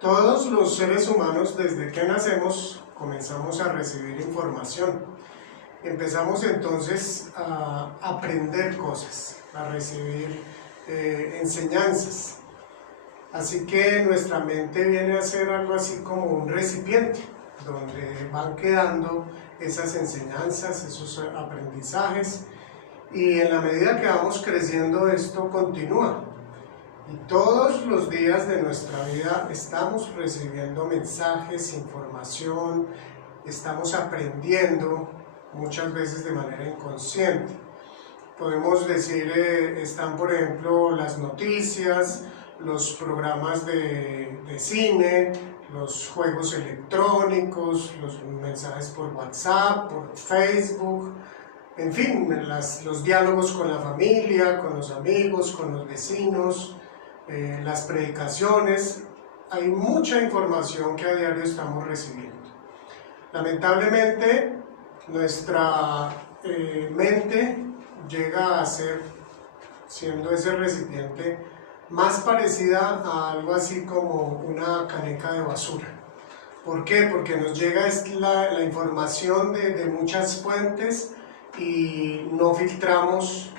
Todos los seres humanos, desde que nacemos, comenzamos a recibir información. Empezamos entonces a aprender cosas, a recibir enseñanzas. Así que nuestra mente viene a ser algo así como un recipiente, donde van quedando esas enseñanzas, esos aprendizajes, y en la medida que vamos creciendo esto continúa. Y todos los días de nuestra vida estamos recibiendo mensajes, información, estamos aprendiendo, muchas veces de manera inconsciente. Podemos decir, están por ejemplo las noticias, los programas de cine, los juegos electrónicos, los mensajes por WhatsApp, por Facebook, en fin, los diálogos con la familia, con los amigos, con los vecinos, las predicaciones. Hay mucha información que a diario estamos recibiendo. Lamentablemente, nuestra mente llega a ser, siendo ese recipiente, más parecida a algo así como una caneca de basura. ¿Por qué? Porque nos llega la información de muchas fuentes y no filtramos,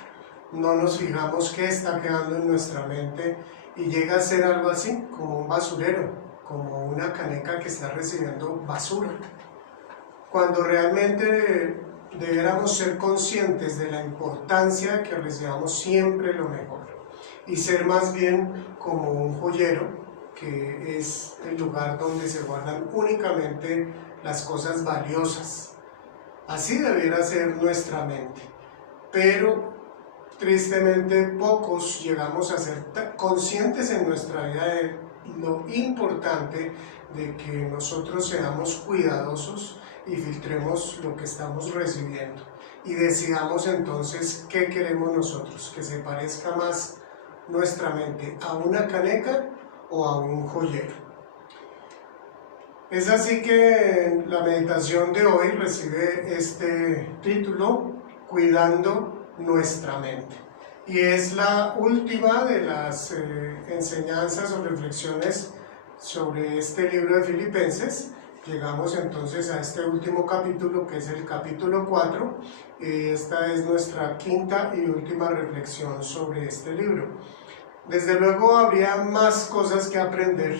no nos fijamos qué está quedando en nuestra mente y llega a ser algo así como un basurero, como una caneca que está recibiendo basura. Cuando realmente debiéramos ser conscientes de la importancia de que recibamos siempre lo mejor y ser más bien como un joyero, que es el lugar donde se guardan únicamente las cosas valiosas. Así debiera ser nuestra mente, pero tristemente pocos llegamos a ser conscientes en nuestra vida de lo importante de que nosotros seamos cuidadosos y filtremos lo que estamos recibiendo y decidamos entonces qué queremos nosotros, que se parezca más nuestra mente a una caneca o a un joyero. Es así que la meditación de hoy recibe este título, Cuidando nuestra mente, y es la última de las enseñanzas o reflexiones sobre este libro de Filipenses. Llegamos entonces a este último capítulo, que es el capítulo 4. Esta es nuestra quinta y última reflexión sobre este libro. Desde luego habría más cosas que aprender,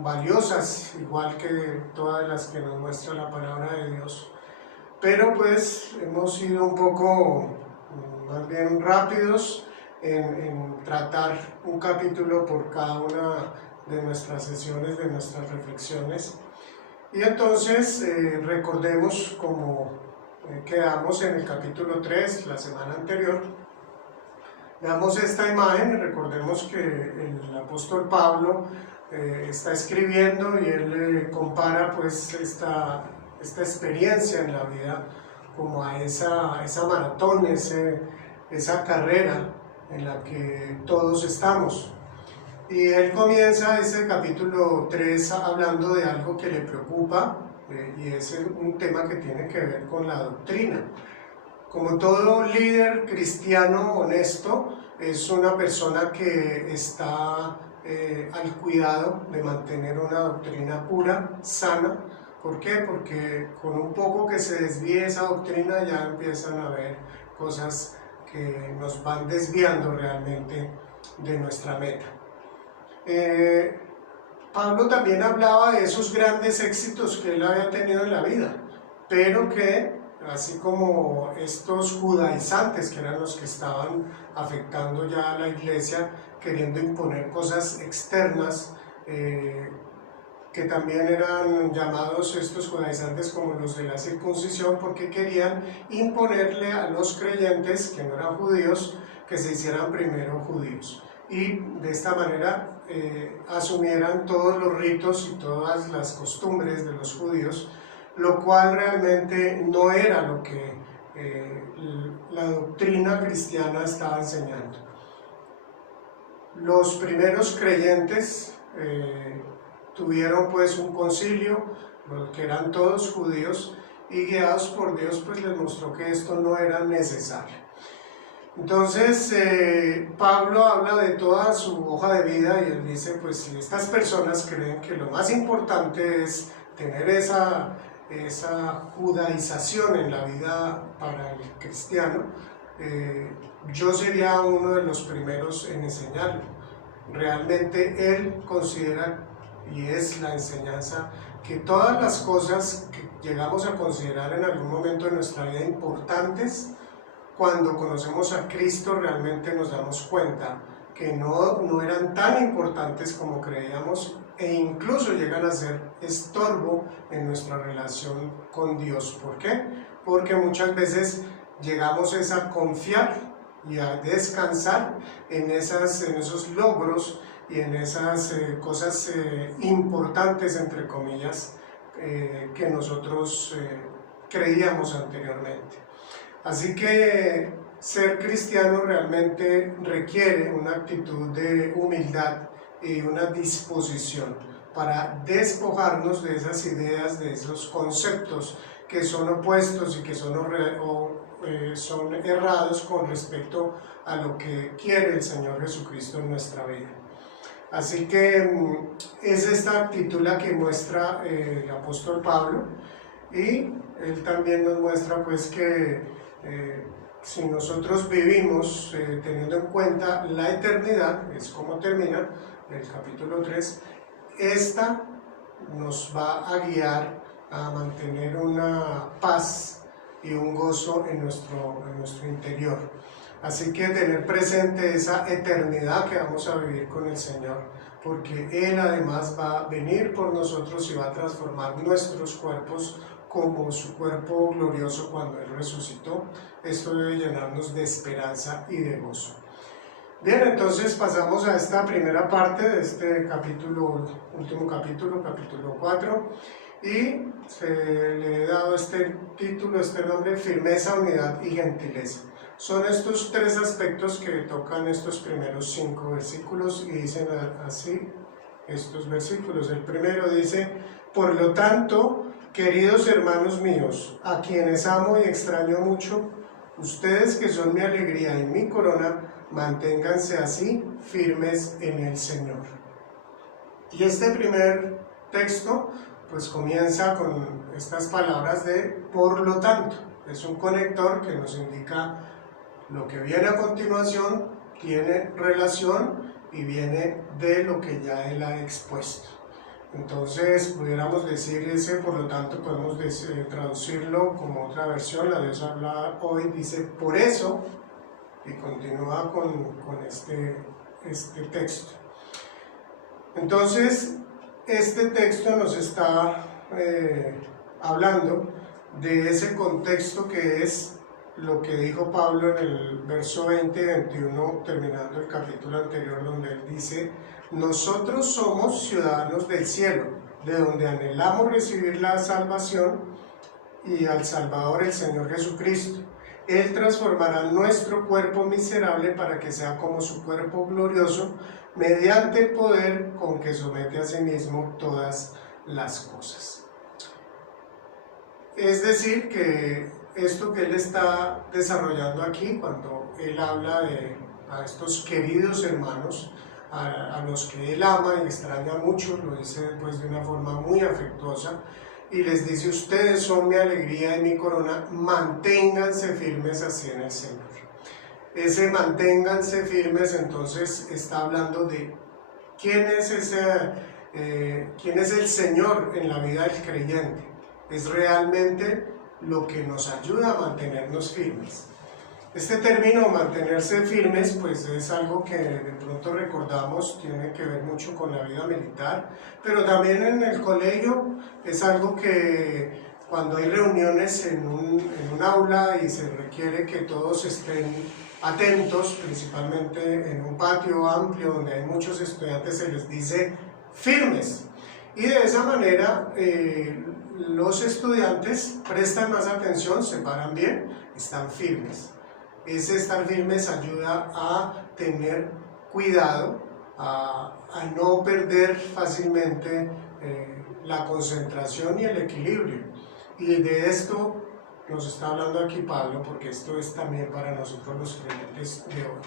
valiosas, igual que todas las que nos muestra la palabra de Dios, pero pues hemos sido un poco más bien rápidos en tratar un capítulo por cada una de nuestras sesiones, de nuestras reflexiones. Y entonces recordemos como quedamos en el capítulo 3 la semana anterior. Veamos esta imagen y recordemos que el apóstol Pablo está escribiendo y él compara pues esta experiencia en la vida como a esa maratón, esa carrera en la que todos estamos. Y él comienza ese capítulo 3 hablando de algo que le preocupa y es un tema que tiene que ver con la doctrina. Como todo líder cristiano honesto, es una persona que está al cuidado de mantener una doctrina pura, sana. ¿Por qué? Porque con un poco que se desvíe esa doctrina ya empiezan a haber cosas que nos van desviando realmente de nuestra meta. Pablo también hablaba de esos grandes éxitos que él había tenido en la vida, pero que, así como estos judaizantes, que eran los que estaban afectando ya a la iglesia, queriendo imponer cosas externas, que también eran llamados estos judaizantes como los de la circuncisión, porque querían imponerle a los creyentes que no eran judíos que se hicieran primero judíos y de esta manera asumieran todos los ritos y todas las costumbres de los judíos, lo cual realmente no era lo que la doctrina cristiana estaba enseñando. Los primeros creyentes tuvieron pues un concilio, que eran todos judíos, y guiados por Dios pues les mostró que esto no era necesario. Entonces, Pablo habla de toda su hoja de vida y él dice, pues si estas personas creen que lo más importante es tener esa judaización en la vida para el cristiano, yo sería uno de los primeros en enseñarlo. Realmente él considera, y es la enseñanza, que todas las cosas que llegamos a considerar en algún momento de nuestra vida importantes, cuando conocemos a Cristo realmente nos damos cuenta que no eran tan importantes como creíamos e incluso llegan a ser estorbo en nuestra relación con Dios. ¿Por qué? Porque muchas veces llegamos a confiar y a descansar en esos logros y en esas cosas importantes, entre comillas, que nosotros creíamos anteriormente. Así que ser cristiano realmente requiere una actitud de humildad y una disposición para despojarnos de esas ideas, de esos conceptos que son opuestos y que son errados con respecto a lo que quiere el Señor Jesucristo en nuestra vida. Así que es esta actitud la que muestra el apóstol Pablo, y él también nos muestra pues que si nosotros vivimos teniendo en cuenta la eternidad, es como termina el capítulo 3, esta nos va a guiar a mantener una paz y un gozo en nuestro interior. Así que tener presente esa eternidad que vamos a vivir con el Señor, porque Él además va a venir por nosotros y va a transformar nuestros cuerpos como su cuerpo glorioso cuando Él resucitó. Esto debe llenarnos de esperanza y de gozo. Bien, entonces pasamos a esta primera parte de este capítulo, último capítulo 4, y le he dado este título, este nombre: firmeza, unidad y gentileza. Son estos tres aspectos que tocan estos primeros 5 versículos y dicen así estos versículos. El primero dice: por lo tanto, queridos hermanos míos, a quienes amo y extraño mucho, ustedes que son mi alegría y mi corona, manténganse así firmes en el Señor. Y este primer texto pues comienza con estas palabras de por lo tanto. Es un conector que nos indica lo que viene a continuación, tiene relación y viene de lo que ya él ha expuesto. Entonces pudiéramos decir ese, por lo tanto podemos traducirlo como otra versión. La Dios habla hoy dice por eso, y continúa con este texto. Entonces este texto nos está hablando de ese contexto que es lo que dijo Pablo en el verso 20 y 21, terminando el capítulo anterior, donde él dice: nosotros somos ciudadanos del cielo, de donde anhelamos recibir la salvación y al Salvador, el Señor Jesucristo. Él transformará nuestro cuerpo miserable para que sea como su cuerpo glorioso, mediante el poder con que somete a sí mismo todas las cosas. Es decir, que esto que él está desarrollando aquí, cuando él habla a estos queridos hermanos, a los que él ama y extraña mucho, lo dice pues de una forma muy afectuosa, y les dice: ustedes son mi alegría y mi corona, manténganse firmes así en el Señor. Ese manténganse firmes entonces está hablando de quién es el Señor en la vida del creyente. Es realmente lo que nos ayuda a mantenernos firmes. Este término, mantenerse firmes, pues es algo que de pronto recordamos, tiene que ver mucho con la vida militar, pero también en el colegio es algo que cuando hay reuniones en un aula y se requiere que todos estén atentos, principalmente en un patio amplio donde hay muchos estudiantes, se les dice firmes. Y de esa manera los estudiantes prestan más atención, se paran bien, están firmes. Ese estar firmes ayuda a tener cuidado, a no perder fácilmente la concentración y el equilibrio. Y de esto nos está hablando aquí Pablo, porque esto es también para nosotros los creyentes de hoy.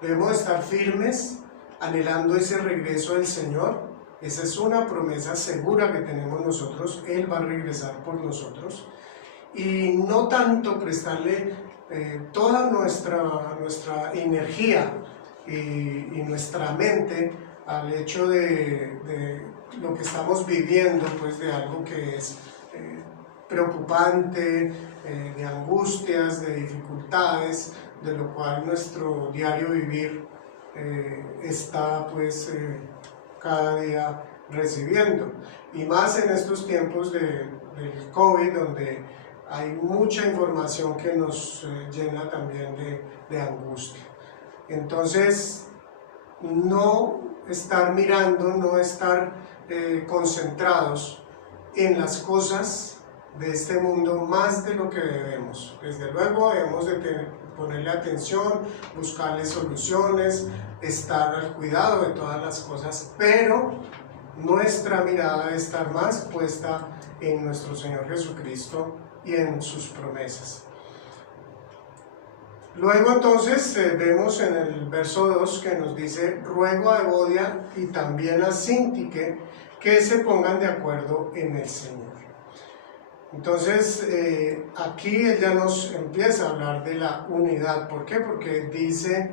Debemos estar firmes, anhelando ese regreso del Señor. Esa es una promesa segura que tenemos nosotros. Él va a regresar por nosotros. Y no tanto prestarle toda nuestra energía y nuestra mente al hecho de lo que estamos viviendo, pues de algo que es preocupante, de angustias, de dificultades, de lo cual nuestro diario vivir está pues cada día recibiendo. Y más en estos tiempos del COVID, donde hay mucha información que nos llena también de angustia. Entonces, no estar mirando, no estar concentrados en las cosas de este mundo más de lo que debemos. Desde luego debemos de ponerle atención, buscarle soluciones, estar al cuidado de todas las cosas, pero nuestra mirada debe estar más puesta en nuestro Señor Jesucristo y en sus promesas. Luego entonces vemos en el verso 2 que nos dice: ruego a Evodia y también a Síntique que se pongan de acuerdo en el Señor. Entonces aquí él ya nos empieza a hablar de la unidad. ¿Por qué? Porque dice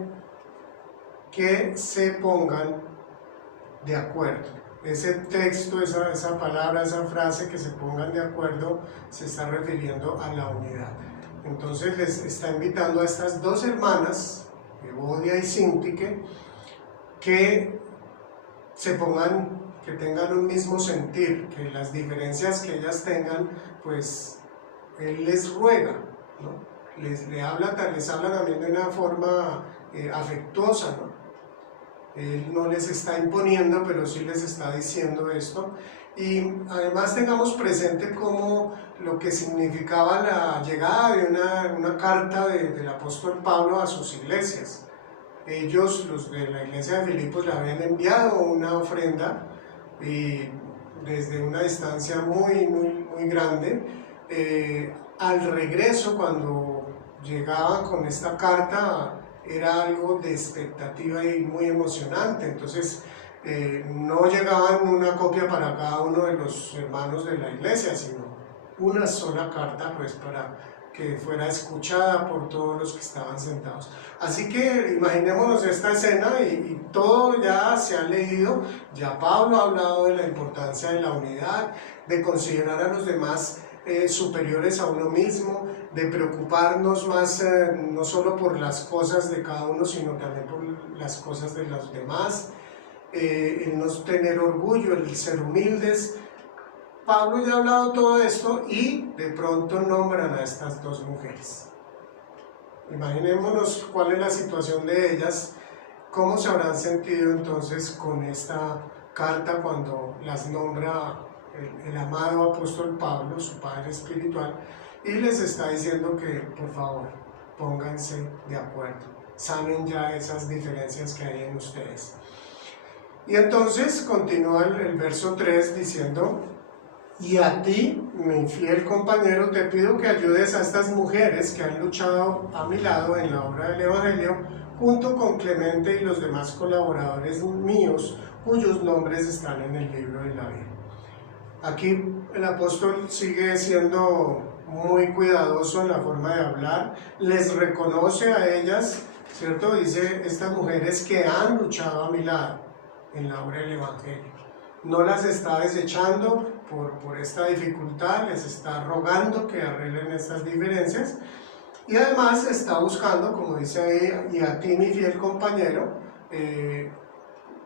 que se pongan de acuerdo. Ese texto, esa palabra, esa frase, que se pongan de acuerdo, se está refiriendo a la unidad. Entonces les está invitando a estas dos hermanas, Evodia y Síntique, que se pongan, que tengan un mismo sentir, que las diferencias que ellas tengan, pues él les ruega, ¿no? Les habla también de una forma afectuosa, ¿no? Él no les está imponiendo, pero sí les está diciendo esto. Y además tengamos presente cómo lo que significaba la llegada de una carta del apóstol Pablo a sus iglesias. Ellos, los de la iglesia de Filipos, le habían enviado una ofrenda y desde una distancia muy grande. Al regreso, cuando llegaban con esta carta, era algo de expectativa y muy emocionante. Entonces no llegaban una copia para cada uno de los hermanos de la iglesia, sino una sola carta, pues para que fuera escuchada por todos los que estaban sentados. Así que imaginémonos esta escena y todo ya se ha leído. Ya Pablo ha hablado de la importancia de la unidad, de considerar a los demás superiores a uno mismo, de preocuparnos más no solo por las cosas de cada uno, sino también por las cosas de los demás, el no tener orgullo, el ser humildes. Pablo ya ha hablado todo esto y de pronto nombran a estas dos mujeres. Imaginémonos cuál es la situación de ellas, cómo se habrán sentido entonces con esta carta cuando las nombra el amado apóstol Pablo, su padre espiritual, y les está diciendo que por favor pónganse de acuerdo, sanen ya esas diferencias que hay en ustedes. Y entonces continúa el verso 3 diciendo: y a ti, mi fiel compañero, te pido que ayudes a estas mujeres que han luchado a mi lado en la obra del Evangelio, junto con Clemente y los demás colaboradores míos, cuyos nombres están en el libro de la vida. Aquí el apóstol sigue siendo muy cuidadoso en la forma de hablar, les reconoce a ellas, ¿cierto? Dice, estas mujeres que han luchado a mi lado en la obra del Evangelio. No las está desechando por esta dificultad, les está rogando que arreglen estas diferencias, y además está buscando, como dice ahí, y a ti, mi fiel compañero,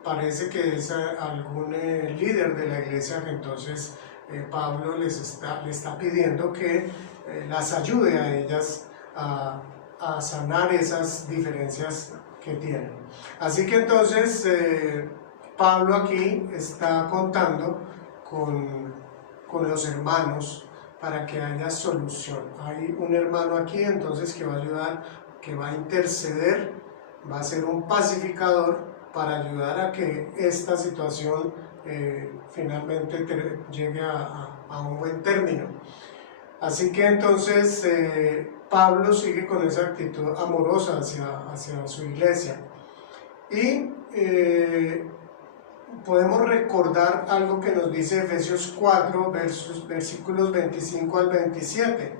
parece que es algún líder de la iglesia, que entonces Pablo le está pidiendo que las ayude a ellas a sanar esas diferencias que tienen. Así que entonces Pablo aquí está contando con los hermanos para que haya solución. Hay un hermano aquí entonces que va a ayudar, que va a interceder, va a ser un pacificador para ayudar a que esta situación finalmente llegue a un buen término. Así que entonces Pablo sigue con esa actitud amorosa hacia su iglesia. Y podemos recordar algo que nos dice Efesios 4, versículos 25 al 27,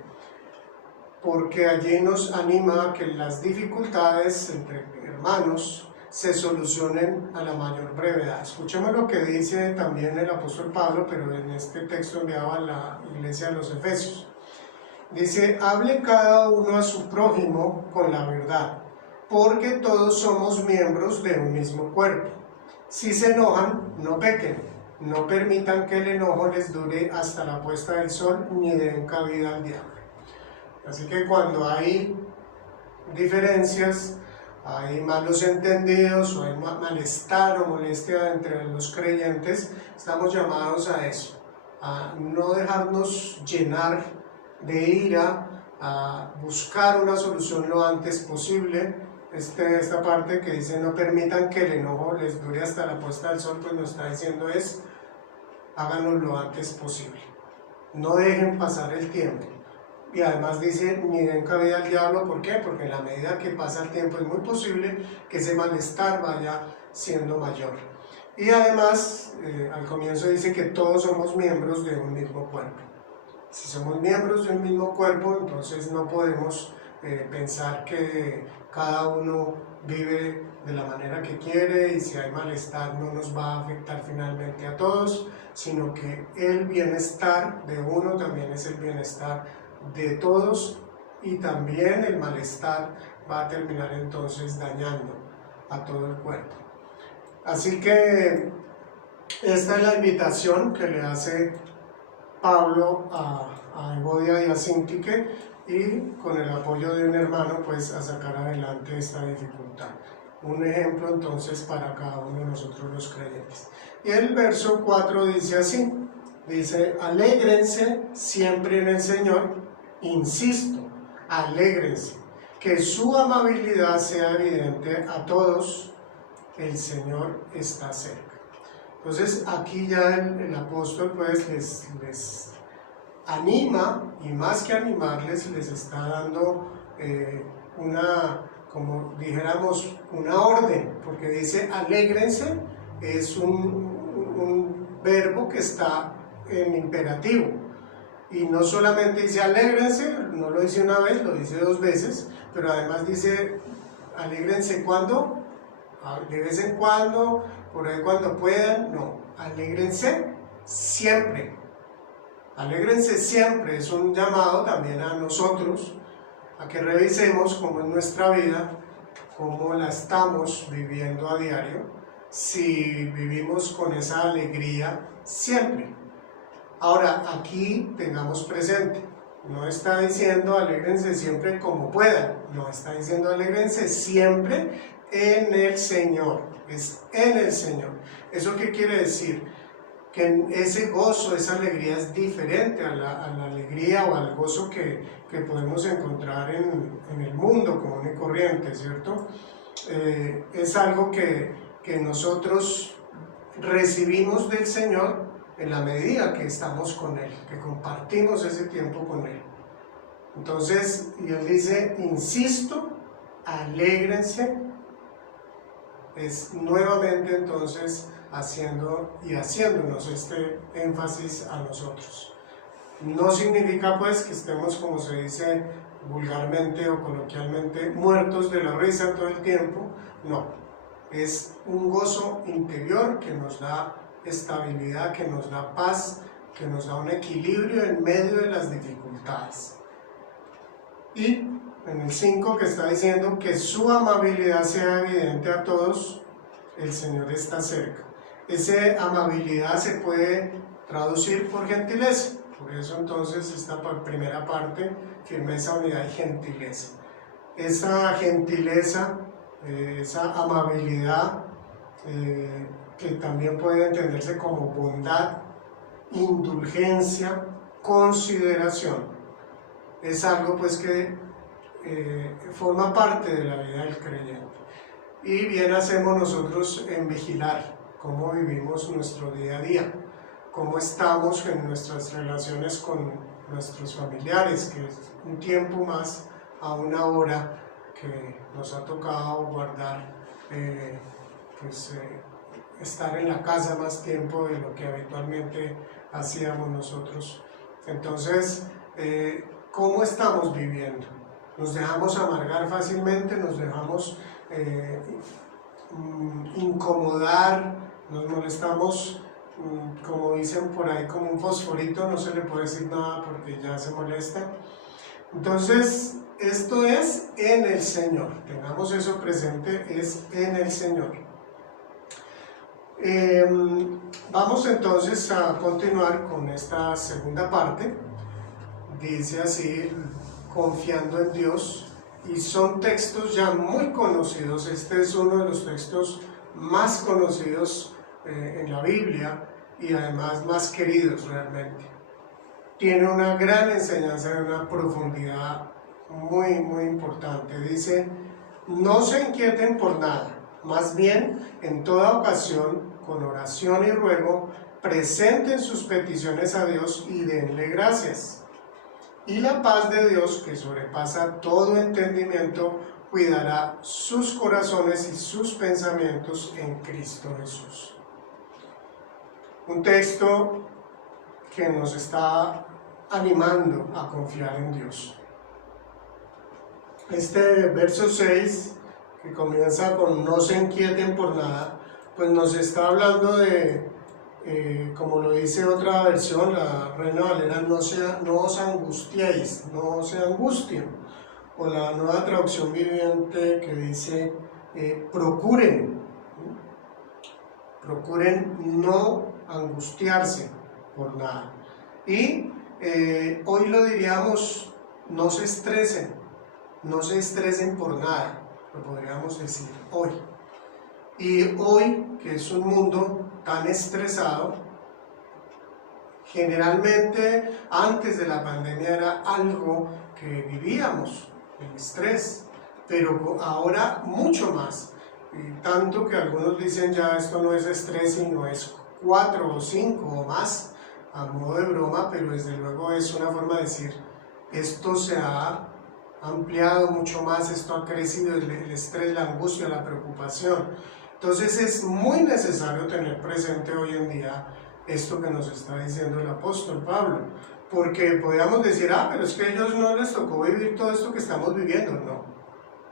porque allí nos anima a que las dificultades entre hermanos se solucionen a la mayor brevedad. Escuchemos lo que dice también el apóstol Pablo, pero en este texto enviado a la iglesia de los Efesios. Dice: hable cada uno a su prójimo con la verdad, porque todos somos miembros de un mismo cuerpo. Si se enojan, no pequen, no permitan que el enojo les dure hasta la puesta del sol, ni den cabida al diablo. Así que cuando hay diferencias, hay malos entendidos o hay malestar o molestia entre los creyentes, estamos llamados a eso, a no dejarnos llenar de ira, a buscar una solución lo antes posible. Esta parte que dice no permitan que el enojo les dure hasta la puesta del sol, pues nos está diciendo es háganlo lo antes posible, no dejen pasar el tiempo. Y además dice, ni den cabida al diablo. ¿Por qué? Porque en la medida que pasa el tiempo es muy posible que ese malestar vaya siendo mayor. Y además, al comienzo dice que todos somos miembros de un mismo cuerpo. Si somos miembros de un mismo cuerpo, entonces no podemos pensar que cada uno vive de la manera que quiere y si hay malestar no nos va a afectar finalmente a todos, sino que el bienestar de uno también es el bienestar de todos, y también el malestar va a terminar entonces dañando a todo el cuerpo. Así que esta es la invitación que le hace Pablo a Evodia y a Síntique, y con el apoyo de un hermano pues a sacar adelante esta dificultad. Un ejemplo entonces para cada uno de nosotros los creyentes. Y el verso 4 dice así, dice: alégrense siempre en el Señor. Insisto, alégrense, que su amabilidad sea evidente a todos, el Señor está cerca. Entonces aquí ya el apóstol pues les anima, y más que animarles, les está dando como dijéramos, una orden, porque dice alégrense, es un verbo que está en imperativo. Y no solamente dice alégrense, no lo dice una vez, lo dice dos veces, pero además dice alégrense cuando, de vez en cuando, por ahí cuando puedan. No, alégrense siempre. Alégrense siempre es un llamado también a nosotros a que revisemos cómo es nuestra vida, cómo la estamos viviendo a diario, si vivimos con esa alegría siempre. Ahora, aquí tengamos presente, no está diciendo alégrense siempre como puedan, no está diciendo alégrense siempre en el Señor, es en el Señor. ¿Eso qué quiere decir? Que ese gozo, esa alegría es diferente a la alegría o al gozo que podemos encontrar en el mundo común y corriente, ¿cierto? Es algo que nosotros recibimos del Señor en la medida que estamos con Él, que compartimos ese tiempo con Él. Entonces, y Él dice, insisto, alégrense, es nuevamente entonces haciéndonos este énfasis a nosotros. No significa pues que estemos, como se dice vulgarmente o coloquialmente, muertos de la risa todo el tiempo, no, es un gozo interior que nos da estabilidad, que nos da paz, que nos da un equilibrio en medio de las dificultades. Y en el 5 que está diciendo que su amabilidad sea evidente a todos, el Señor está cerca. Esa amabilidad se puede traducir por gentileza, por eso entonces esta primera parte, firmeza, unidad y gentileza. Esa gentileza, esa amabilidad, que también puede entenderse como bondad, indulgencia, consideración, es algo pues que forma parte de la vida del creyente. Y bien hacemos nosotros en vigilar cómo vivimos nuestro día a día, cómo estamos en nuestras relaciones con nuestros familiares, que es un tiempo más a una hora que nos ha tocado guardar, estar en la casa más tiempo de lo que habitualmente hacíamos nosotros. Entonces, ¿cómo estamos viviendo? ¿Nos dejamos amargar fácilmente? ¿Nos dejamos incomodar? ¿Nos molestamos, como dicen por ahí, como un fosforito? No se le puede decir nada porque ya se molesta. Entonces, esto es en el Señor. Tengamos eso presente, es en el Señor. Vamos entonces a continuar con esta segunda parte. Dice así, confiando en Dios, y son textos ya muy conocidos. Este es uno de los textos más conocidos en la Biblia y además más queridos realmente. Tiene una gran enseñanza y una profundidad muy importante. Dice, no se inquieten por nada, más bien en toda ocasión, con oración y ruego, presenten sus peticiones a Dios y denle gracias. Y la paz de Dios, que sobrepasa todo entendimiento, cuidará sus corazones y sus pensamientos en Cristo Jesús. Un texto que nos está animando a confiar en Dios. Este verso 6, que comienza con no se inquieten por nada, pues nos está hablando de, como lo dice otra versión, la Reina Valera, no os angustiéis, no se angustien, o la Nueva Traducción Viviente que dice procuren no angustiarse por nada. Y hoy lo diríamos, no se estresen por nada, lo podríamos decir hoy. Y hoy, que es un mundo tan estresado, generalmente antes de la pandemia era algo que vivíamos, el estrés, pero ahora mucho más. Y tanto que algunos dicen ya esto no es estrés, sino es 4 o 5 o más, a modo de broma, pero desde luego es una forma de decir, esto se ha ampliado mucho más, esto ha crecido, el estrés, la angustia, la preocupación. Entonces es muy necesario tener presente hoy en día esto que nos está diciendo el apóstol Pablo, porque podríamos decir, pero es que a ellos no les tocó vivir todo esto que estamos viviendo. No,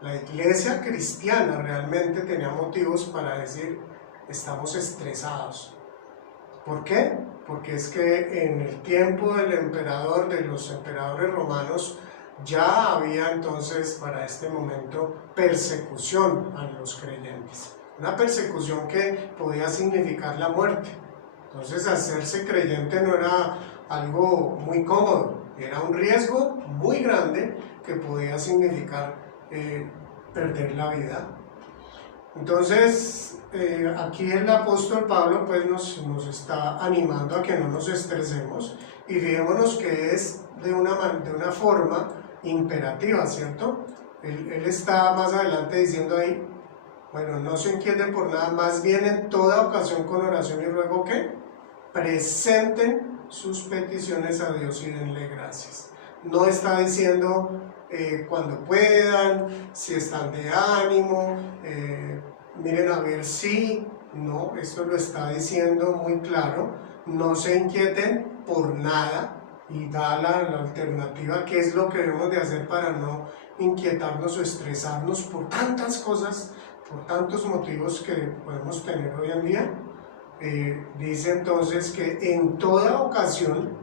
la iglesia cristiana realmente tenía motivos para decir, estamos estresados. ¿Por qué? Porque es que en el tiempo del emperador, de los emperadores romanos, ya había entonces para este momento persecución a los creyentes. Una persecución que podía significar la muerte. Entonces hacerse creyente no era algo muy cómodo, era un riesgo muy grande que podía significar perder la vida. Entonces aquí el apóstol Pablo pues nos está animando a que no nos estresemos y fijémonos que es de una forma imperativa, ¿cierto? Él está más adelante diciendo ahí, bueno, no se inquieten por nada, más bien en toda ocasión con oración y ruego que presenten sus peticiones a Dios y denle gracias. No está diciendo cuando puedan, si están de ánimo, miren a ver si, no, esto lo está diciendo muy claro, no se inquieten por nada y da la alternativa, qué es lo que debemos de hacer para no inquietarnos o estresarnos por tantas cosas, por tantos motivos que podemos tener hoy en día. Dice entonces que en toda ocasión,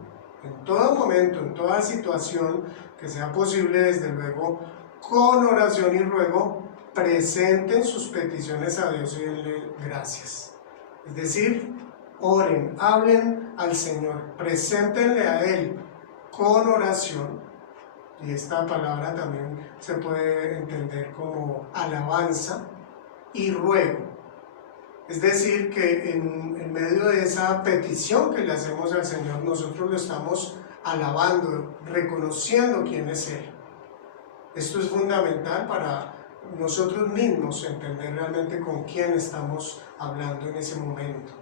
en todo momento, en toda situación que sea posible, desde luego, con oración y ruego, presenten sus peticiones a Dios y denle gracias. Es decir, oren, hablen al Señor, preséntenle a Él con oración, y esta palabra también se puede entender como alabanza y ruego. Es decir, que en medio de esa petición que le hacemos al Señor, nosotros lo estamos alabando, reconociendo quién es Él. Esto es fundamental para nosotros mismos entender realmente con quién estamos hablando en ese momento.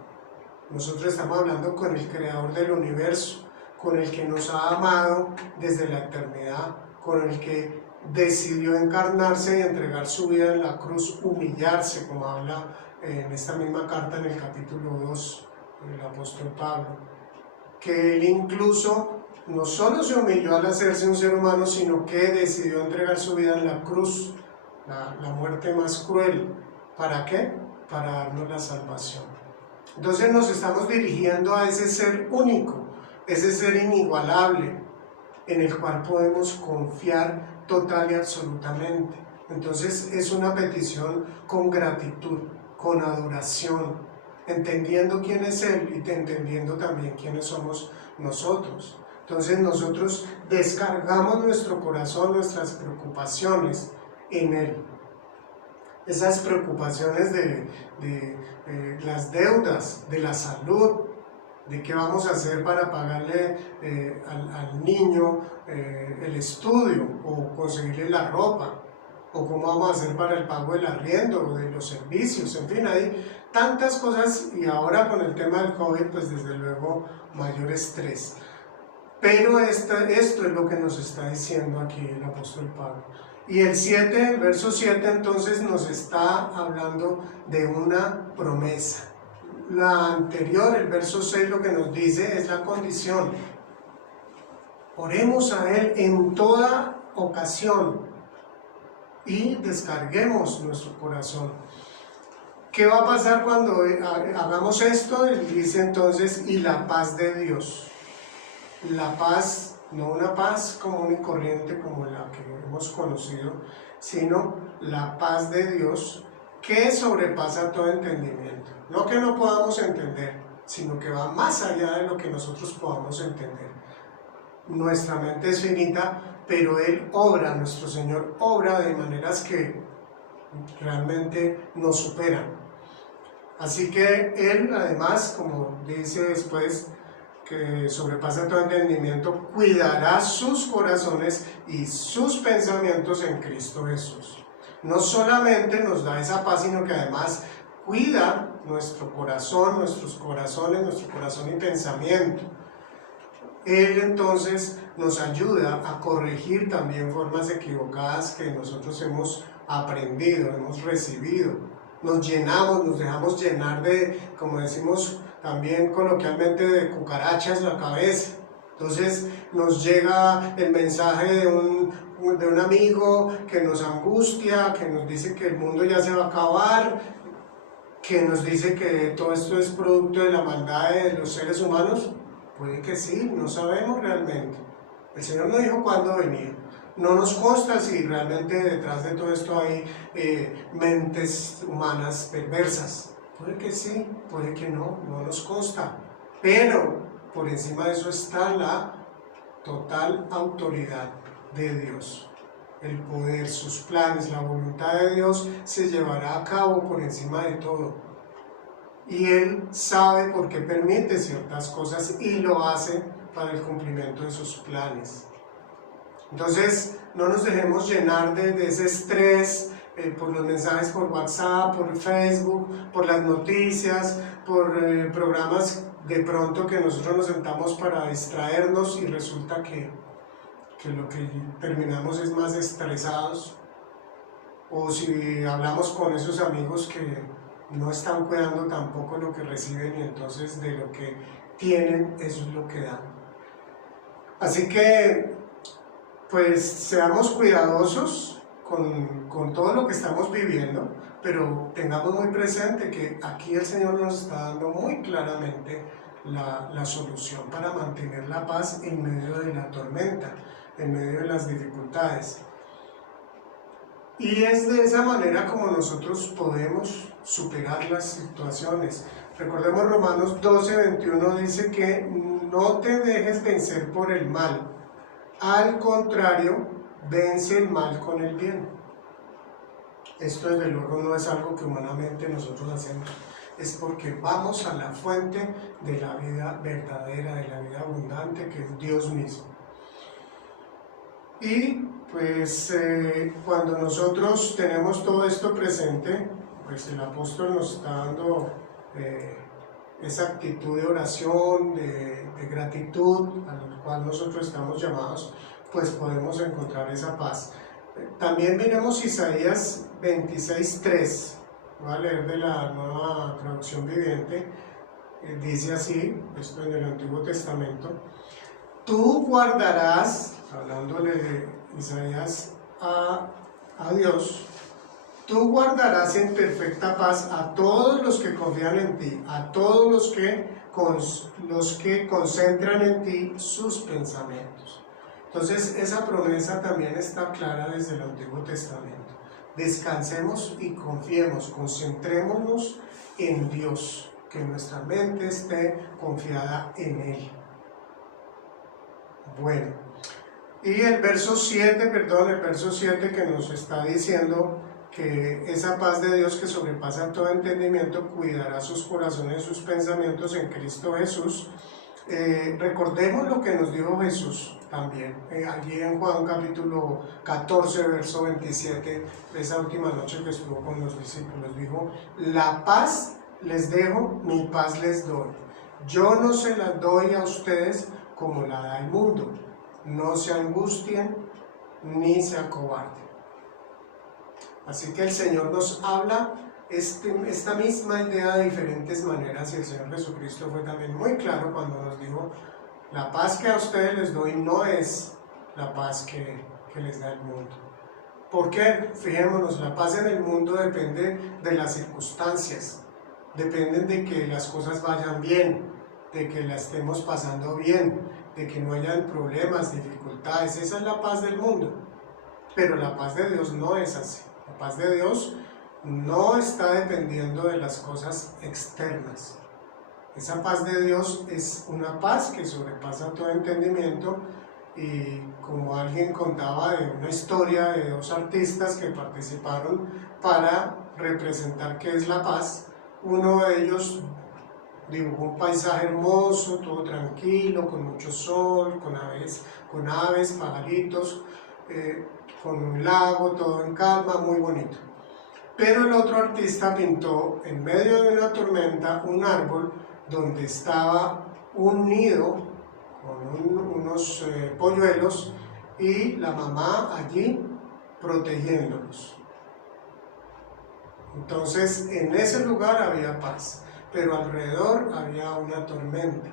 Nosotros estamos hablando con el Creador del universo, con el que nos ha amado desde la eternidad, con el que decidió encarnarse y entregar su vida en la cruz, humillarse, como habla en esta misma carta en el capítulo 2 del apóstol Pablo, que él incluso no solo se humilló al hacerse un ser humano, sino que decidió entregar su vida en la cruz, la muerte más cruel. ¿Para qué? Para darnos la salvación. Entonces nos estamos dirigiendo a ese ser único, ese ser inigualable, en el cual podemos confiar total y absolutamente. Entonces es una petición con gratitud, con adoración, entendiendo quién es Él y entendiendo también quiénes somos nosotros. Entonces nosotros descargamos nuestro corazón, nuestras preocupaciones en Él. Esas preocupaciones de las deudas, de la salud, de qué vamos a hacer para pagarle al niño el estudio o conseguirle la ropa, o cómo vamos a hacer para el pago del arriendo o de los servicios, en fin, hay tantas cosas, y ahora con el tema del COVID, pues desde luego mayor estrés. Pero esto es lo que nos está diciendo aquí el apóstol Pablo. Y el verso 7 entonces nos está hablando de una promesa. La anterior, el verso 6, lo que nos dice es la condición. Oremos a Él en toda ocasión y descarguemos nuestro corazón. ¿Qué va a pasar cuando hagamos esto? Él dice entonces, y la paz de Dios. La paz, no una paz común y corriente como la que hemos conocido, sino la paz de Dios que sobrepasa todo entendimiento. No que no podamos entender, sino que va más allá de lo que nosotros podamos entender. Nuestra mente es finita, pero Él obra, nuestro Señor obra de maneras que realmente nos superan. Así que Él, además, como dice después, que sobrepasa todo entendimiento, cuidará sus corazones y sus pensamientos en Cristo Jesús. No solamente nos da esa paz, sino que además cuida nuestro corazón, nuestros corazones, nuestro corazón y pensamiento. Él entonces nos ayuda a corregir también formas equivocadas que nosotros hemos aprendido, hemos recibido. Nos llenamos, nos dejamos llenar de, como decimos también coloquialmente, de cucarachas la cabeza. Entonces nos llega el mensaje de un amigo que nos angustia, que nos dice que el mundo ya se va a acabar, que nos dice que todo esto es producto de la maldad de los seres humanos. Puede que sí, no sabemos realmente. El Señor no dijo cuándo venía. No nos consta si realmente detrás de todo esto hay mentes humanas perversas. Puede que sí, puede que no, no nos consta. Pero por encima de eso está la total autoridad de Dios. El poder, sus planes, la voluntad de Dios se llevará a cabo por encima de todo. Y Él sabe por qué permite ciertas cosas y lo hace para el cumplimiento de sus planes. Entonces, no nos dejemos llenar de ese estrés por los mensajes por WhatsApp, por Facebook, por las noticias, por programas de pronto que nosotros nos sentamos para distraernos y resulta que lo que terminamos es más estresados. O si hablamos con esos amigos que no están cuidando tampoco lo que reciben y entonces de lo que tienen, eso es lo que dan. Así que pues seamos cuidadosos con todo lo que estamos viviendo, pero tengamos muy presente que aquí el Señor nos está dando muy claramente la solución para mantener la paz en medio de la tormenta, en medio de las dificultades. Y es de esa manera como nosotros podemos superar las situaciones. Recordemos Romanos 12:21 dice que no te dejes vencer por el mal. Al contrario, vence el mal con el bien. Esto desde luego no es algo que humanamente nosotros hacemos, es porque vamos a la fuente de la vida verdadera, de la vida abundante, que es Dios mismo. Y pues cuando nosotros tenemos todo esto presente, pues el apóstol nos está dando esa actitud de oración, de de gratitud, al cual nosotros estamos llamados, pues podemos encontrar esa paz. También miremos Isaías 26:3, voy a leer de la Nueva Traducción Viviente, dice así, esto en el Antiguo Testamento: tú guardarás, hablándole de Isaías a Dios, tú guardarás en perfecta paz a todos los que confían en ti, a todos los que concentran en ti sus pensamientos. Entonces esa promesa también está clara desde el Antiguo Testamento. Descansemos y confiemos, concentrémonos en Dios, que nuestra mente esté confiada en Él. Bueno, y el verso 7 que nos está diciendo que esa paz de Dios que sobrepasa todo entendimiento cuidará sus corazones y sus pensamientos en Cristo Jesús. Recordemos lo que nos dijo Jesús también, allí en Juan capítulo 14, verso 27, esa última noche que estuvo con los discípulos, dijo: la paz les dejo, mi paz les doy. Yo no se la doy a ustedes como la da el mundo. No se angustien ni se acobarden. Así que el Señor nos habla esta misma idea de diferentes maneras, y el Señor Jesucristo fue también muy claro cuando nos dijo: la paz que a ustedes les doy no es la paz que les da el mundo. ¿Por qué? Fijémonos, la paz en el mundo depende de las circunstancias, depende de que las cosas vayan bien, de que la estemos pasando bien, de que no hayan problemas, dificultades. Esa es la paz del mundo, pero la paz de Dios no es así. La paz de Dios no está dependiendo de las cosas externas. Esa paz de Dios es una paz que sobrepasa todo entendimiento, y como alguien contaba de una historia de dos artistas que participaron para representar qué es la paz, uno de ellos dibujó un paisaje hermoso, todo tranquilo, con mucho sol, con aves, pajaritos, con un lago, todo en calma, muy bonito. Pero el otro artista pintó en medio de una tormenta un árbol donde estaba un nido con unos polluelos y la mamá allí protegiéndolos. Entonces en ese lugar había paz, pero alrededor había una tormenta.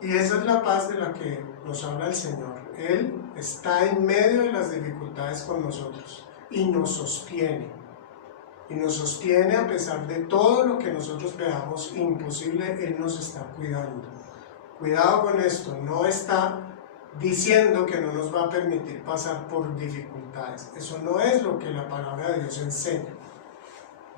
Y esa es la paz de la que nos habla el Señor. Él está en medio de las dificultades con nosotros y nos sostiene. Y nos sostiene a pesar de todo lo que nosotros veamos imposible. Él nos está cuidando. Cuidado con esto, no está diciendo que no nos va a permitir pasar por dificultades. Eso no es lo que la palabra de Dios enseña.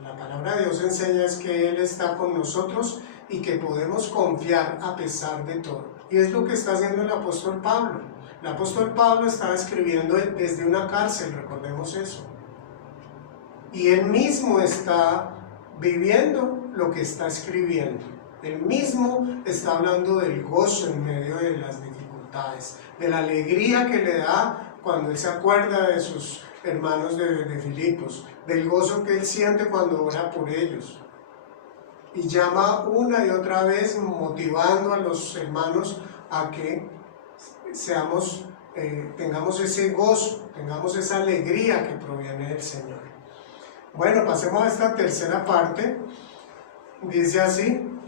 La palabra de Dios enseña es que Él está con nosotros y que podemos confiar a pesar de todo. Y es lo que está haciendo el apóstol Pablo. El apóstol Pablo estaba escribiendo desde una cárcel, recordemos eso. Y él mismo está viviendo lo que está escribiendo. Él mismo está hablando del gozo en medio de las dificultades, de la alegría que le da cuando él se acuerda de sus hermanos de Filipos, del gozo que él siente cuando ora por ellos. Y llama una y otra vez motivando a los hermanos a que tengamos ese gozo, tengamos esa alegría que proviene del Señor. Bueno, pasemos a esta tercera parte. Dice así: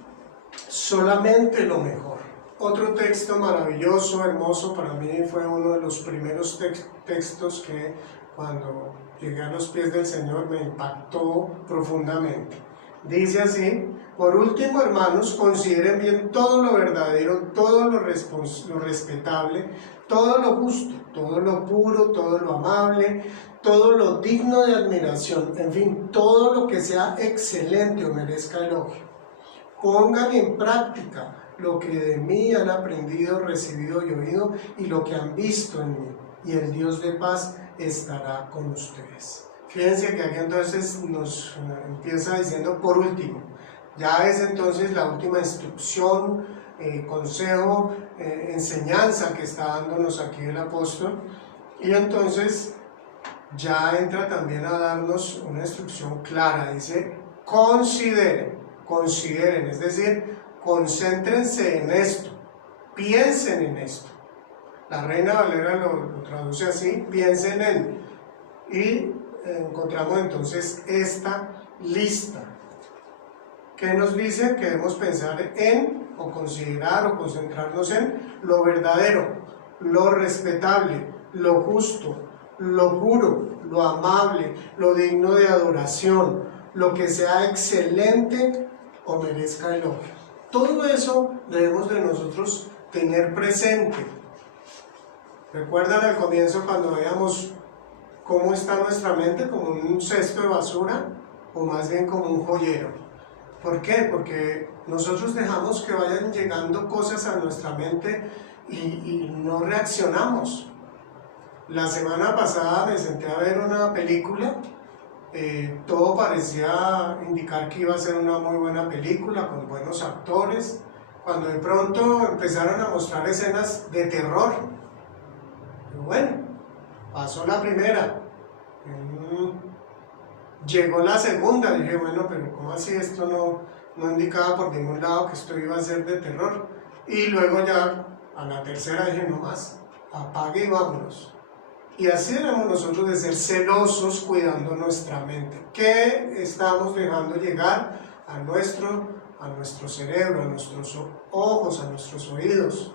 solamente lo mejor. Otro texto maravilloso, hermoso, para mí fue uno de los primeros textos que cuando llegué a los pies del Señor me impactó profundamente. Dice así: por último, hermanos, consideren bien todo lo verdadero, todo lo respetable, todo lo justo, todo lo puro, todo lo amable, todo lo digno de admiración, en fin, todo lo que sea excelente o merezca elogio. Pongan en práctica lo que de mí han aprendido, recibido y oído, y lo que han visto en mí, y el Dios de paz estará con ustedes. Fíjense que aquí entonces nos empieza diciendo por último. Ya es entonces la última instrucción, consejo, enseñanza que está dándonos aquí el apóstol. Y entonces ya entra también a darnos una instrucción clara. Dice: consideren, es decir, concéntrense en esto. piensen en esto. La Reina Valera lo traduce así, piensen en. Y encontramos entonces esta lista que nos dice que debemos pensar en, o considerar, o concentrarnos en lo verdadero, lo respetable, lo justo, lo puro, lo amable, lo digno de adoración, lo que sea excelente o merezca elogio. Todo eso debemos de nosotros tener presente. ¿Recuerdan al comienzo cuando veíamos cómo está nuestra mente? ¿Como un cesto de basura o más bien como un joyero? ¿Por qué? Porque nosotros dejamos que vayan llegando cosas a nuestra mente y no reaccionamos. La semana pasada me senté a ver una película, todo parecía indicar que iba a ser una muy buena película, con buenos actores, cuando de pronto empezaron a mostrar escenas de terror. Y bueno, pasó la primera, llegó la segunda, dije, bueno, pero ¿cómo así? Esto no indicaba por ningún lado que esto iba a ser de terror. Y luego ya a la tercera dije, no más, apague y vámonos. Y así éramos nosotros, de ser celosos cuidando nuestra mente. ¿Qué estamos dejando llegar a nuestro cerebro, a nuestros ojos, a nuestros oídos?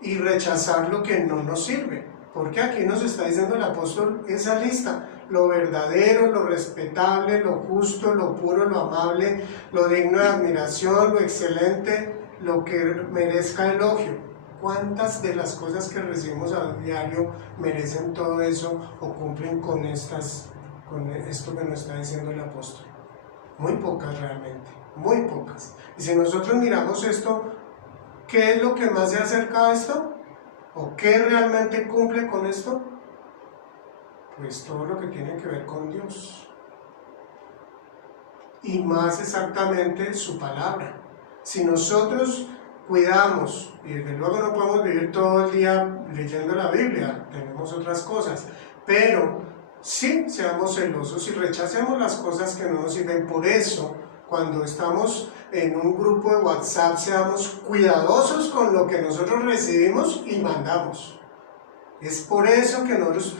Y rechazar lo que no nos sirve. Porque aquí nos está diciendo el apóstol esa lista: lo verdadero, lo respetable, lo justo, lo puro, lo amable, lo digno de admiración, lo excelente, lo que merezca elogio. ¿Cuántas de las cosas que recibimos a diario merecen todo eso o cumplen con esto que nos está diciendo el apóstol? Muy pocas realmente, muy pocas. Y si nosotros miramos esto, ¿qué es lo que más se acerca a esto? ¿O qué realmente cumple con esto? Pues todo lo que tiene que ver con Dios. Y más exactamente su palabra. Si nosotros cuidamos, y desde luego no podemos vivir todo el día leyendo la Biblia, tenemos otras cosas, pero sí seamos celosos y rechacemos las cosas que no nos sirven. Por eso, cuando estamos en un grupo de WhatsApp, seamos cuidadosos con lo que nosotros recibimos y mandamos. Es por eso que nosotros,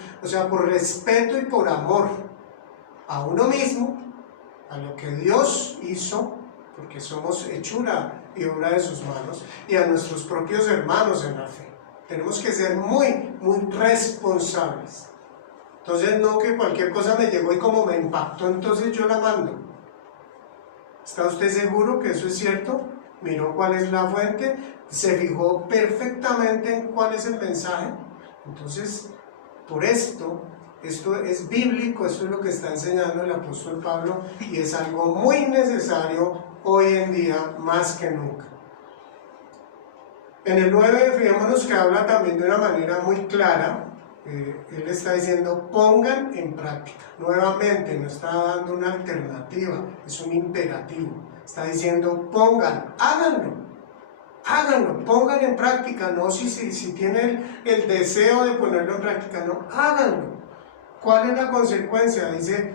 por respeto y por amor a uno mismo, a lo que Dios hizo, porque somos hechura y obra de sus manos, y a nuestros propios hermanos en la fe. Tenemos que ser muy, muy responsables. Entonces, no que cualquier cosa me llegó y como me impactó, entonces yo la mando. ¿Está usted seguro que eso es cierto? ¿Miró cuál es la fuente? ¿Se fijó perfectamente en cuál es el mensaje? Entonces, por esto es bíblico, esto es lo que está enseñando el apóstol Pablo, y es algo muy necesario hoy en día más que nunca. En el 9, fijémonos que habla también de una manera muy clara. Él está diciendo, pongan en práctica. Nuevamente, no está dando una alternativa, es un imperativo. Está diciendo, pongan, háganlo, pongan en práctica. No si tienen el deseo de ponerlo en práctica, no, háganlo. ¿Cuál es la consecuencia? Dice,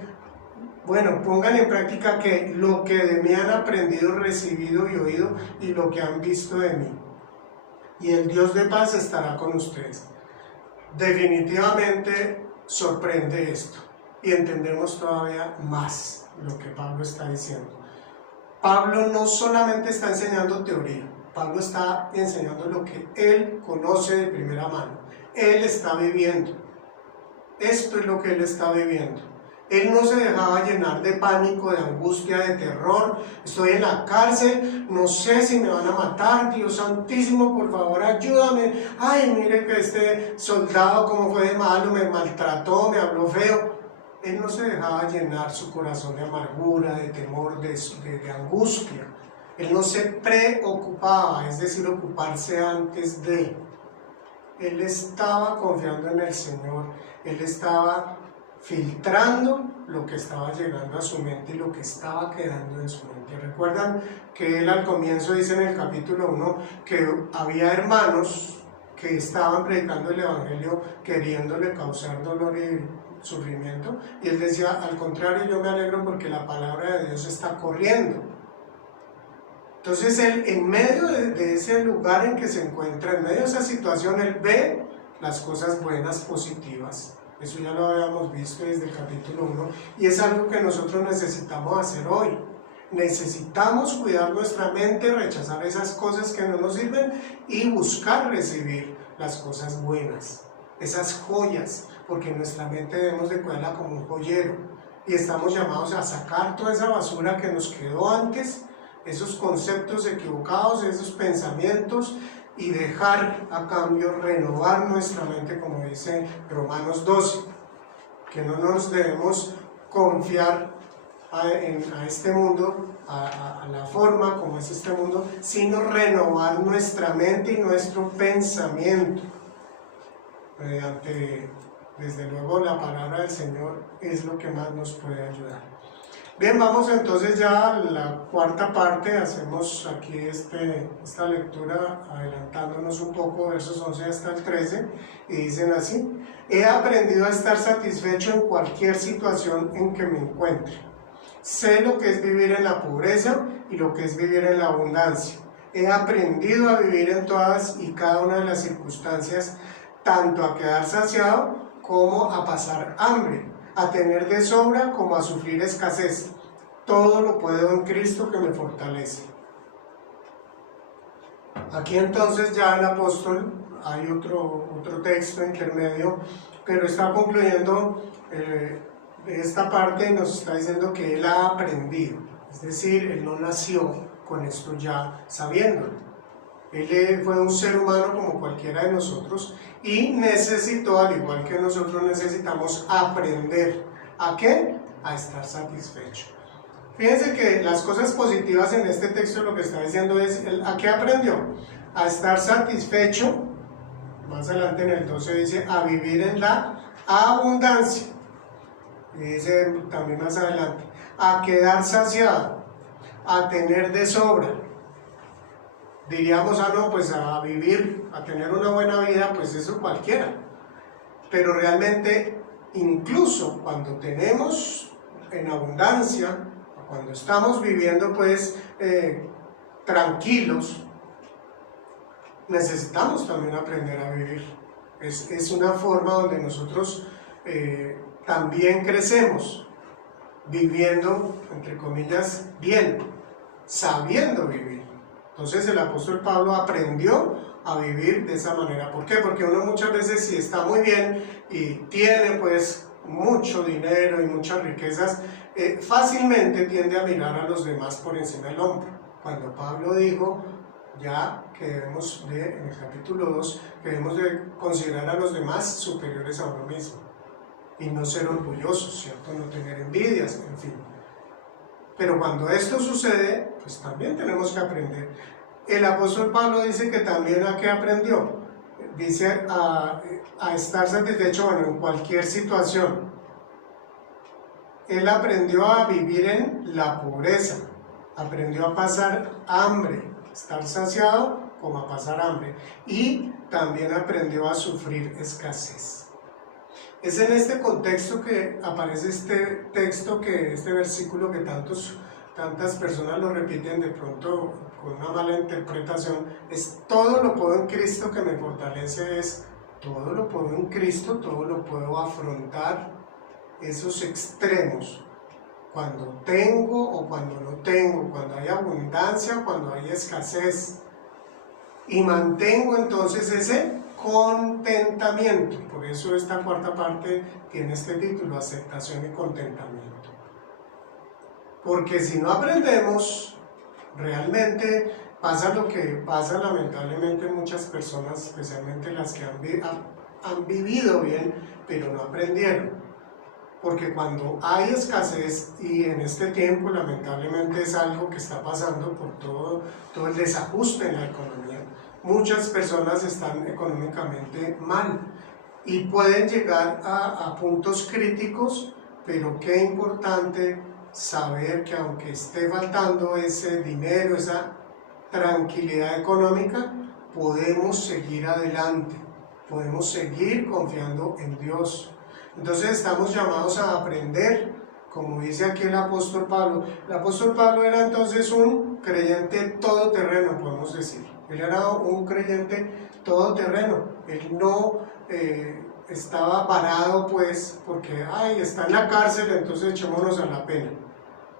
bueno, pongan en práctica que lo que de mí han aprendido, recibido y oído, y lo que han visto de mí. Y el Dios de paz estará con ustedes. Definitivamente sorprende esto, y entendemos todavía más lo que Pablo está diciendo. Pablo no solamente está enseñando teoría, Pablo está enseñando lo que él conoce de primera mano. Él está viviendo. Esto es lo que él está viviendo. Él no se dejaba llenar de pánico, de angustia, de terror. Estoy en la cárcel, no sé si me van a matar, Dios santísimo, por favor ayúdame. Ay, mire que este soldado como fue de malo, me maltrató, me habló feo. Él no se dejaba llenar su corazón de amargura, de temor, de angustia. Él no se preocupaba, es decir, ocuparse antes de. Él estaba confiando en el Señor, él estaba filtrando lo que estaba llegando a su mente y lo que estaba quedando en su mente. Recuerdan que él al comienzo dice en el capítulo 1 que había hermanos que estaban predicando el evangelio queriéndole causar dolor y sufrimiento, y él decía, al contrario, yo me alegro porque la palabra de Dios está corriendo. Entonces él, en medio de ese lugar en que se encuentra, en medio de esa situación, él ve las cosas buenas, positivas. Eso ya lo habíamos visto desde el capítulo 1 y es algo que nosotros necesitamos hacer hoy. Necesitamos cuidar nuestra mente, rechazar esas cosas que no nos sirven y buscar recibir las cosas buenas, esas joyas, porque nuestra mente debemos de cuidarla como un joyero y estamos llamados a sacar toda esa basura que nos quedó antes, esos conceptos equivocados, esos pensamientos, y dejar a cambio renovar nuestra mente, como dice Romanos 12, que no nos debemos confiar a este mundo, a la forma como es este mundo, sino renovar nuestra mente y nuestro pensamiento mediante, desde luego, la palabra del Señor es lo que más nos puede ayudar. Bien, vamos entonces ya a la cuarta parte. Hacemos aquí esta lectura adelantándonos un poco, versos 11 hasta el 13, y dicen así: he aprendido a estar satisfecho en cualquier situación en que me encuentre. Sé lo que es vivir en la pobreza y lo que es vivir en la abundancia. He aprendido a vivir en todas y cada una de las circunstancias, tanto a quedar saciado como a pasar hambre, a tener de sobra como a sufrir escasez. Todo lo puedo en Cristo que me fortalece. Aquí entonces ya el apóstol, hay otro texto intermedio, pero está concluyendo esta parte y nos está diciendo que él ha aprendido, es decir, él no nació con esto ya sabiéndolo. Él fue un ser humano como cualquiera de nosotros y necesitó, al igual que nosotros necesitamos, aprender. ¿A qué? A estar satisfecho. Fíjense que las cosas positivas en este texto lo que está diciendo es, ¿a qué aprendió? A estar satisfecho. Más adelante en el 12 dice, a vivir en la abundancia. Y dice también más adelante, a quedar saciado, a tener de sobra. Diríamos, no, pues a vivir, a tener una buena vida, pues eso cualquiera. Pero realmente, incluso cuando tenemos en abundancia, cuando estamos viviendo pues tranquilos, necesitamos también aprender a vivir. Es una forma donde nosotros también crecemos, viviendo, entre comillas, bien, sabiendo vivir. Entonces el apóstol Pablo aprendió a vivir de esa manera. ¿Por qué? Porque uno muchas veces, si está muy bien y tiene pues mucho dinero y muchas riquezas, fácilmente tiende a mirar a los demás por encima del hombro. Cuando Pablo dijo ya que debemos en el capítulo 2, que debemos de considerar a los demás superiores a uno mismo y no ser orgullosos, ¿cierto? No tener envidias, en fin. Pero cuando esto sucede, pues también tenemos que aprender. El apóstol Pablo dice que también a qué aprendió. Dice a estar satisfecho, bueno, en cualquier situación. Él aprendió a vivir en la pobreza, aprendió a pasar hambre, estar saciado como a pasar hambre, y también aprendió a sufrir escasez. Es en este contexto que aparece este texto, este versículo que tantas personas lo repiten de pronto con una mala interpretación. Es todo lo puedo en Cristo que me fortalece, es todo lo puedo en Cristo, todo lo puedo afrontar esos extremos, cuando tengo o cuando no tengo, cuando hay abundancia, cuando hay escasez, y mantengo entonces ese contentamiento. Por eso esta cuarta parte tiene este título, aceptación y contentamiento. Porque si no aprendemos, realmente pasa lo que pasa lamentablemente en muchas personas, especialmente las que han vivido bien, pero no aprendieron. Porque cuando hay escasez, y en este tiempo lamentablemente es algo que está pasando por todo el desajuste en la economía, muchas personas están económicamente mal y pueden llegar a puntos críticos, pero qué importante saber que aunque esté faltando ese dinero, esa tranquilidad económica, podemos seguir adelante, podemos seguir confiando en Dios. Entonces estamos llamados a aprender como dice aquí el apóstol Pablo era entonces un creyente todoterreno, podemos decir. Él era un creyente todoterreno. Él no estaba parado pues porque, ay, está en la cárcel, entonces echémonos a la pena.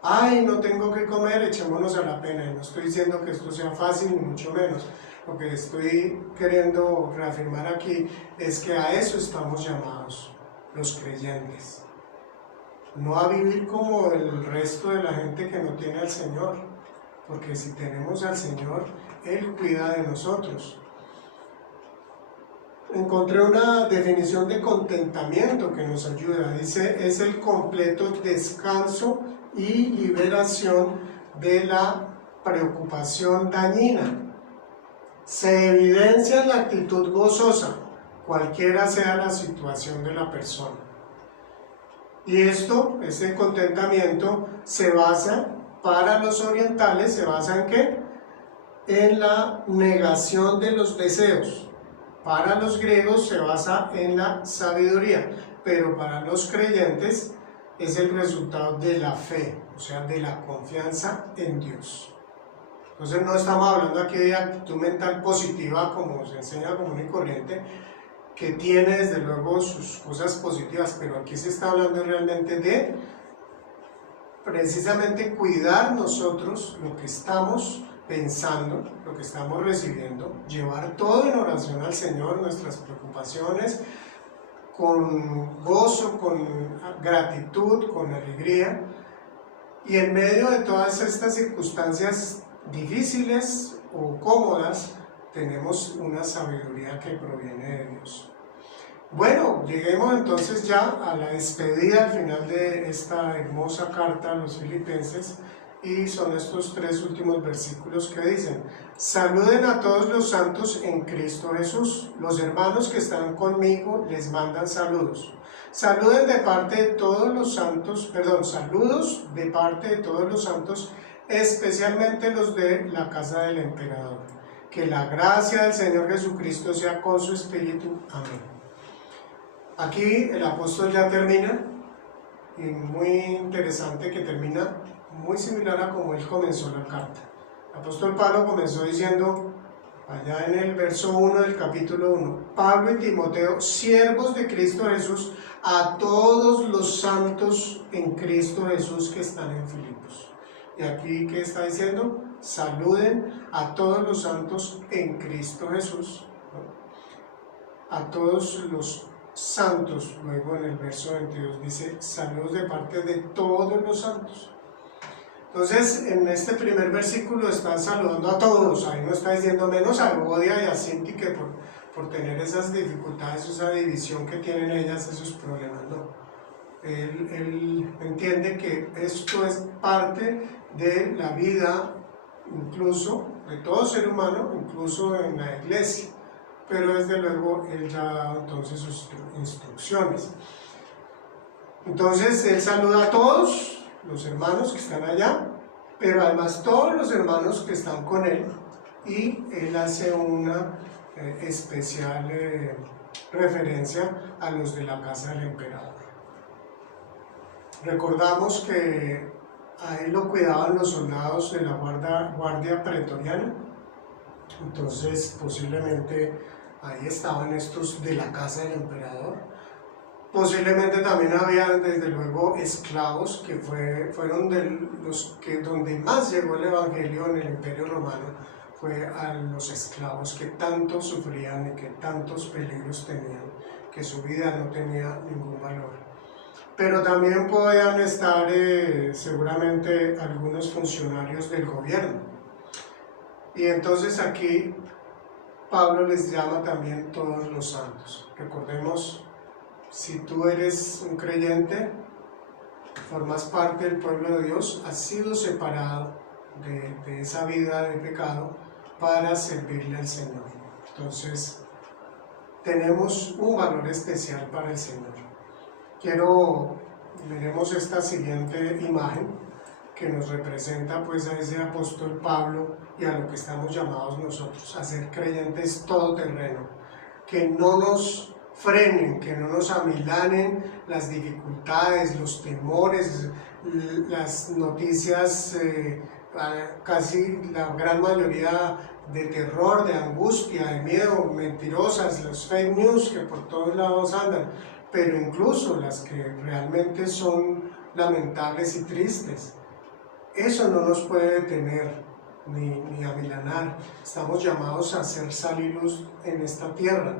Ay, no tengo que comer, echémonos a la pena. Y no estoy diciendo que esto sea fácil, ni mucho menos. Lo que estoy queriendo reafirmar aquí es que a eso estamos llamados, los creyentes. No a vivir como el resto de la gente que no tiene al Señor, porque si tenemos al Señor, Él cuida de nosotros. Encontré una definición de contentamiento que nos ayuda. Dice, es el completo descanso y liberación de la preocupación dañina. Se evidencia en la actitud gozosa, cualquiera sea la situación de la persona. Y ese contentamiento se basa, para los orientales, se basa ¿en qué? En la negación de los deseos. Para los griegos se basa en la sabiduría, pero para los creyentes es el resultado de la fe, o sea, de la confianza en Dios. Entonces no estamos hablando aquí de actitud mental positiva como se enseña común y corriente, que tiene desde luego sus cosas positivas, pero aquí se está hablando realmente de precisamente cuidar nosotros lo que estamos pensando, lo que estamos recibiendo, llevar todo en oración al Señor, nuestras preocupaciones, con gozo, con gratitud, con alegría, y en medio de todas estas circunstancias difíciles o cómodas, tenemos una sabiduría que proviene de Dios. Bueno, lleguemos entonces ya a la despedida al final de esta hermosa carta a los Filipenses, y son estos 3 últimos versículos que dicen: saluden a todos los santos en Cristo Jesús. Los hermanos que están conmigo les mandan saludos. Saluden de parte de todos los santos, saludos de parte de todos los santos, especialmente los de la casa del emperador. Que la gracia del Señor Jesucristo sea con su espíritu. Amén. Aquí el apóstol ya termina, y muy interesante que termina muy similar a como él comenzó la carta. El apóstol Pablo comenzó diciendo, allá en el verso 1 del capítulo 1, Pablo y Timoteo, siervos de Cristo Jesús, a todos los santos en Cristo Jesús que están en Filipos. Y aquí, ¿qué está diciendo? Saluden a todos los santos en Cristo Jesús, ¿no? A todos los santos. Luego en el verso 22 dice, saludos de parte de todos los santos. Entonces, en este primer versículo está saludando a todos, ahí no está diciendo menos a Evodia y a Sinti, que por tener esas dificultades, esa división que tienen ellas, esos problemas, no. Él entiende que esto es parte de la vida, incluso de todo ser humano, incluso en la iglesia, pero desde luego él ya ha dado entonces sus instrucciones. Entonces, él saluda a todos los hermanos que están allá, pero además todos los hermanos que están con él, y él hace una especial referencia a los de la casa del emperador. Recordamos que a él lo cuidaban los soldados de la guardia pretoriana, entonces posiblemente ahí estaban estos de la casa del emperador. Posiblemente también había desde luego esclavos que fueron donde más llegó el evangelio en el Imperio Romano, fue a los esclavos que tanto sufrían y que tantos peligros tenían, que su vida no tenía ningún valor. Pero también podían estar seguramente algunos funcionarios del gobierno. Y entonces aquí Pablo les llama también todos los santos. Recordemos, si tú eres un creyente, formas parte del pueblo de Dios, has sido separado de esa vida de pecado para servirle al Señor. Entonces, tenemos un valor especial para el Señor. Veremos esta siguiente imagen que nos representa pues a ese apóstol Pablo y a lo que estamos llamados nosotros, a ser creyentes todoterreno, que no nos frenen, que no nos amilanen las dificultades, los temores, las noticias, casi la gran mayoría de terror, de angustia, de miedo, mentirosas, los fake news que por todos lados andan, pero incluso las que realmente son lamentables y tristes. Eso no nos puede detener ni amilanar. Estamos llamados a ser sal y luz en esta tierra.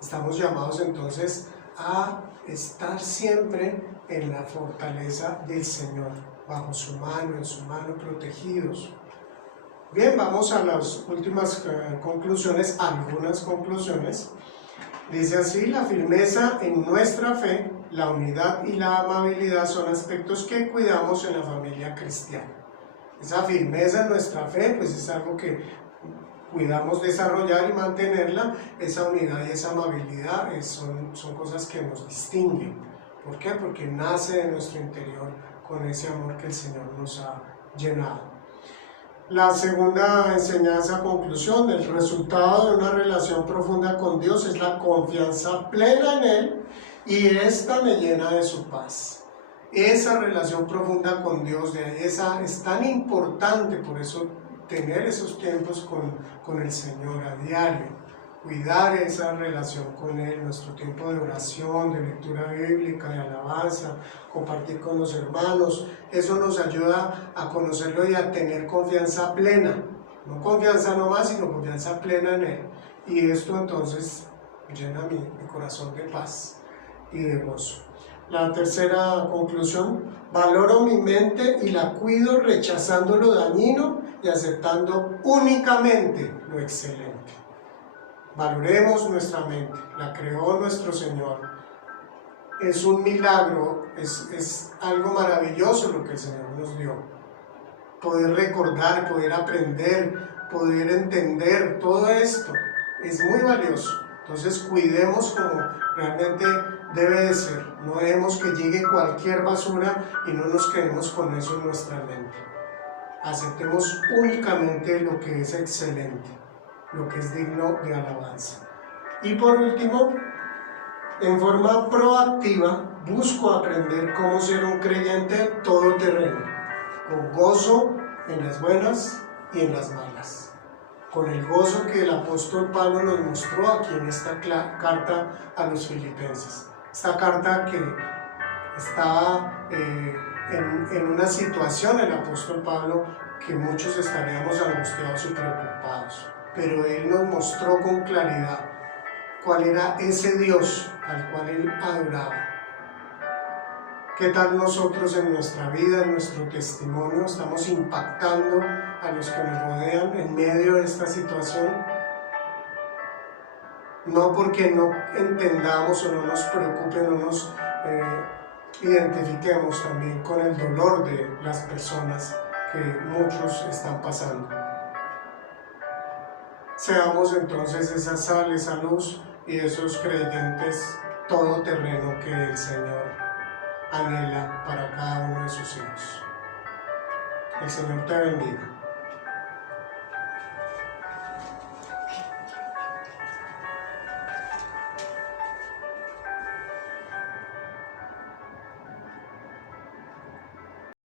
Estamos llamados entonces a estar siempre en la fortaleza del Señor, bajo su mano, en su mano, protegidos. Bien, vamos a las últimas conclusiones, algunas conclusiones. Dice así: la firmeza en nuestra fe, la unidad y la amabilidad son aspectos que cuidamos en la familia cristiana. Esa firmeza en nuestra fe, pues es algo que cuidamos desarrollar y mantenerla. Esa unidad y esa amabilidad son cosas que nos distinguen. ¿Por qué? Porque nace de nuestro interior con ese amor que el Señor nos ha llenado. La segunda enseñanza, conclusión: el resultado de una relación profunda con Dios es la confianza plena en Él, y esta me llena de su paz. Esa relación profunda con Dios, esa es tan importante, por eso tener esos tiempos con el Señor a diario, cuidar esa relación con Él, nuestro tiempo de oración, de lectura bíblica, de alabanza, compartir con los hermanos. Eso nos ayuda a conocerlo y a tener confianza plena, no confianza nomás, sino confianza plena en Él. Y esto entonces llena mi corazón de paz y de gozo. La tercera conclusión: valoro mi mente y la cuido rechazando lo dañino y aceptando únicamente lo excelente. Valoremos nuestra mente, la creó nuestro Señor. Es un milagro, es algo maravilloso lo que el Señor nos dio. Poder recordar, poder aprender, poder entender, todo esto es muy valioso. Entonces cuidemos como realmente debe de ser. No dejemos que llegue cualquier basura y no nos quedemos con eso en nuestra mente. Aceptemos únicamente lo que es excelente, lo que es digno de alabanza. Y por último, en forma proactiva, busco aprender cómo ser un creyente todoterreno, con gozo en las buenas y en las malas. Con el gozo que el apóstol Pablo nos mostró aquí en esta carta a los filipenses. Esta carta que estaba en una situación, el apóstol Pablo, que muchos estaríamos angustiados y preocupados. Pero él nos mostró con claridad cuál era ese Dios al cual él adoraba. ¿Qué tal nosotros en nuestra vida, en nuestro testimonio, estamos impactando a los que nos rodean en medio de esta situación? No porque no entendamos o no nos preocupe, no nos identifiquemos también con el dolor de las personas que muchos están pasando. Seamos entonces esa sal, esa luz y esos creyentes todoterreno que el Señor anhela para cada uno de sus hijos. El Señor te bendiga.